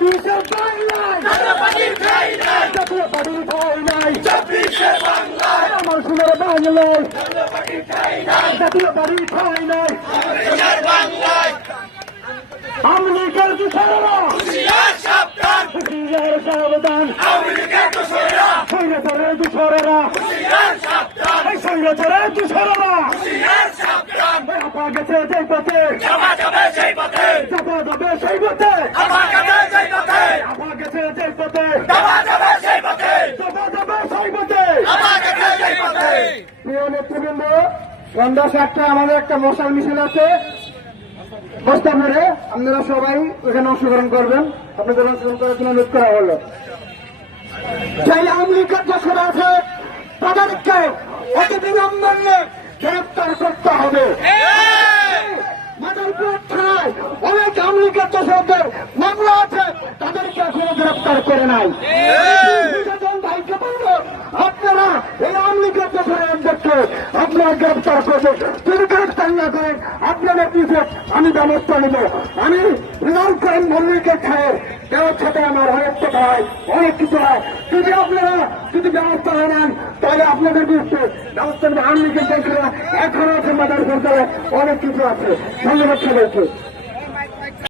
চব্বিশের বাংলায় জাতীয় পার্টির ঠাই নাই, আমার সোনার বাংলায় জাতীয় পার্টির ঠাই নাই। আওয়ামী লীগের দোষরেরা হুঁশিয়ার সাবধান, স্বৈরাচারের দোষরেরা স্বৈরাচারের দোষরেরা আপা গেছে যেই পথে যাবা যাবে সেই পথে, আপা গেছে যেই পথে যাবা যাবে সেই পথে। প্রিয় নেতৃবৃন্দ, সন্ধ্যা 7টায় আমাদের একটা মশাল মিছিল আছে বস্তাপুরে, আপনারা সবাই এখানে অংশগ্রহণ করবেন। আপনাদের অংশগ্রহণ করার জন্য অনুরোধ করা হলো। যাই আওয়ামী লীগের দোষরা আছে তাদেরকে অতি বিলম্বে গ্রেফতার করতে হবে। মাদারপুর থানায় অনেক আওয়ামী লীগের দোষরদের মামলা আছে, তাদেরকে এখনো গ্রেফতার করে নাই। ভাইকে বলল আপনারা এই আওয়ামী লীগের দোষরদেরকে আপনারা গ্রেফতার করবেন, যদি গ্রেফতার না করেন আপনাদের পিছিয়ে আমি ব্যবস্থা নেব। আমি বিধান করেন মল্লিকের ছায়ের দেওয়ার সাথে আমার অনেক কথা হয়, অনেক কিছু হয়। যদি আপনারা যদি ব্যবস্থা না নেন তাহলে আপনাদের বিরুদ্ধে ব্যবস্থা নেবে। আওয়ামী লীগের দোষরা এখনো আছে, মাদারপুর জেলায় অনেক কিছু আছে। ধন্যবাদ সবাইকে।